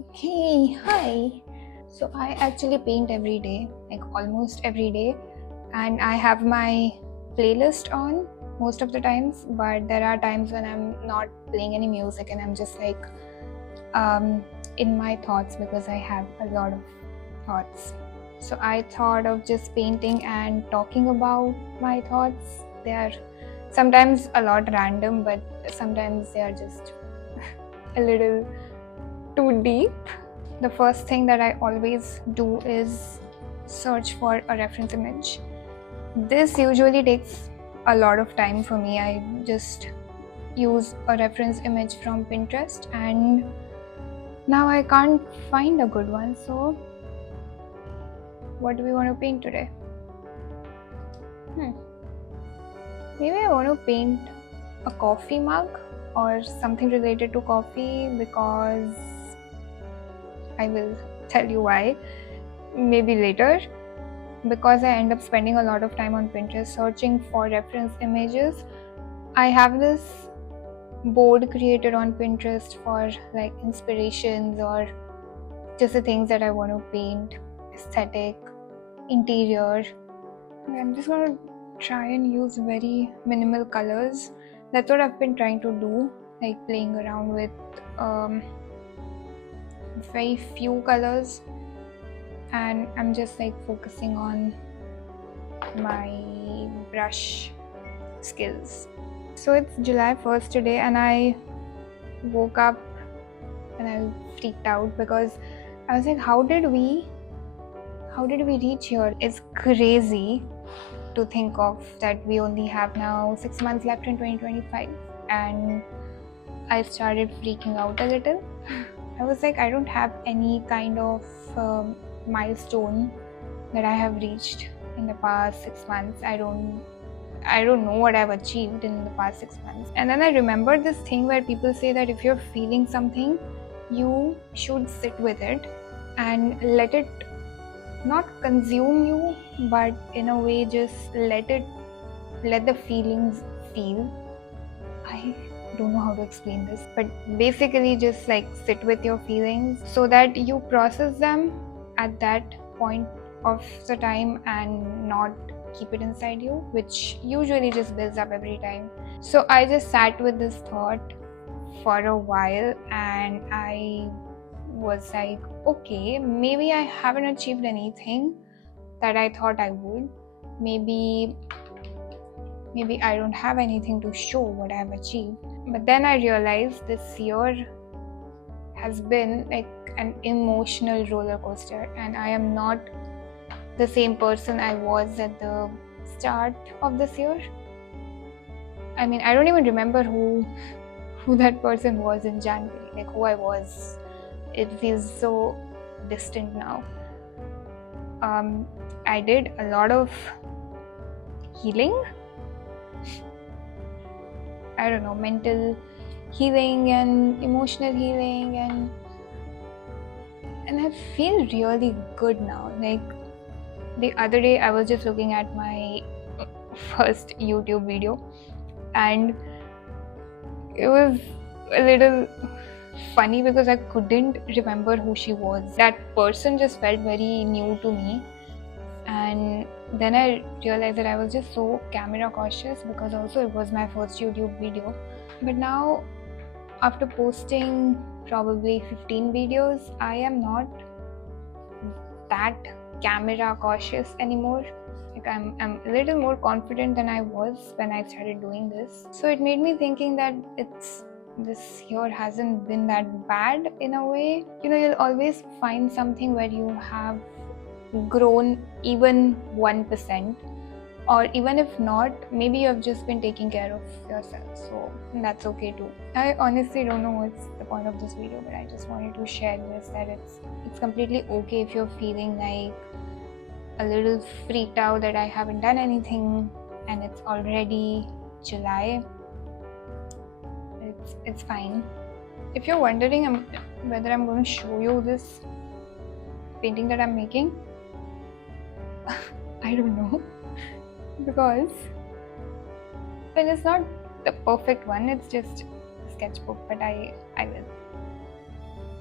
Okay, hi. So I actually paint every day, like almost every day, and I have my playlist on most of the times, but there are times when I'm not playing any music and I'm just like in my thoughts because I have a lot of thoughts. So I thought of just painting and talking about my thoughts. They are sometimes a lot random, but sometimes they are just a little too deep. The first thing that I always do is search for a reference image. This usually takes a lot of time for me. I just use a reference image from Pinterest and now I can't find a good one. So, what do we want to paint today? Maybe I want to paint a coffee mug or something related to coffee because I will tell you why maybe later. Because I end up spending a lot of time on Pinterest searching for reference images. I have this board created on Pinterest for like inspirations or just the things that I want to paint, aesthetic, interior. I'm just going to try and use very minimal colors. That's what I've been trying to do, like playing around with very few colors, and I'm just like focusing on my brush skills. So it's July 1st today and I woke up and I freaked out because I was like, how did we reach here? It's crazy to think of that we only have now 6 months left in 2025, and I started freaking out a little. I was like, I don't have any kind of milestone that I have reached in the past 6 months. I don't know what I've achieved in the past 6 months. And then I remembered this thing where people say that if you're feeling something, you should sit with it and let it not consume you, but in a way just let the feelings feel. I don't know how to explain this, but basically just like sit with your feelings so that you process them at that point of the time and not keep it inside you, which usually just builds up every time. So I just sat with this thought for a while and I was like, okay, maybe I haven't achieved anything that I thought I would. Maybe I don't have anything to show what I've achieved. But then I realized this year has been like an emotional roller coaster, and I am not the same person I was at the start of this year. I mean, I don't even remember who that person was in January, like who I was. It feels so distant now. I did a lot of healing. I don't know, mental healing and emotional healing, and I feel really good now. Like the other day I was just looking at my first YouTube video and it was a little funny because I couldn't remember who she was. That person just felt very new to me, and then I realized that I was just so camera cautious because also it was my first YouTube video. But now, after posting probably 15 videos, I am not that camera cautious anymore. Like I'm a little more confident than I was when I started doing this. So it made me thinking that this year hasn't been that bad in a way. You know, you'll always find something where you have grown even 1%, or even if not, maybe you have just been taking care of yourself, so that's okay too. I honestly don't know what's the point of this video, but I just wanted to share this, that it's completely okay if you're feeling like a little freaked out that I haven't done anything and it's already July. It's fine. If you're wondering whether I'm going to show you this painting that I'm making, I don't know, because well, it's not the perfect one, it's just a sketchbook, but I will.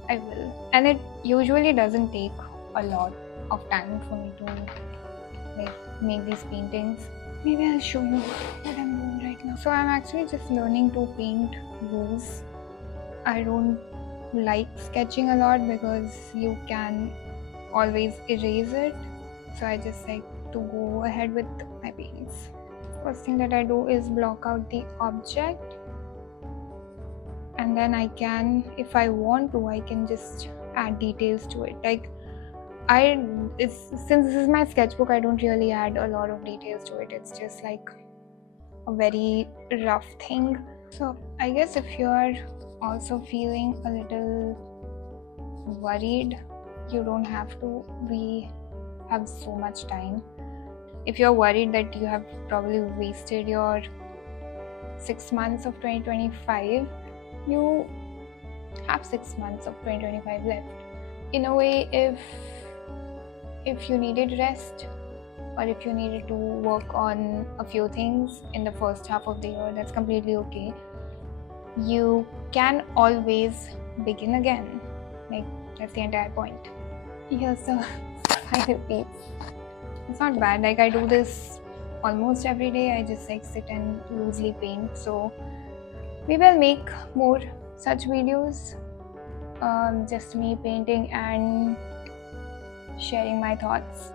I will. And it usually doesn't take a lot of time for me to make these paintings. Maybe I'll show you what I'm doing right now. So I'm actually just learning to paint loose. I don't like sketching a lot because you can always erase it. So I just like to go ahead with my paints. First thing that I do is block out the object, and then I can, if I want to, I can just add details to it. Since this is my sketchbook, I don't really add a lot of details to it. It's just like a very rough thing. So I guess if you're also feeling a little worried, you don't have to. We have so much time. If you're worried that you have probably wasted your 6 months of 2025, you have 6 months of 2025 left. In a way, if you needed rest, or if you needed to work on a few things in the first half of the year, that's completely okay. You can always begin again. Like, that's the entire point. Here's the final piece. It's not bad. Like, I do this almost every day. I just like sit and loosely paint. So we will make more such videos. Just me painting and sharing my thoughts.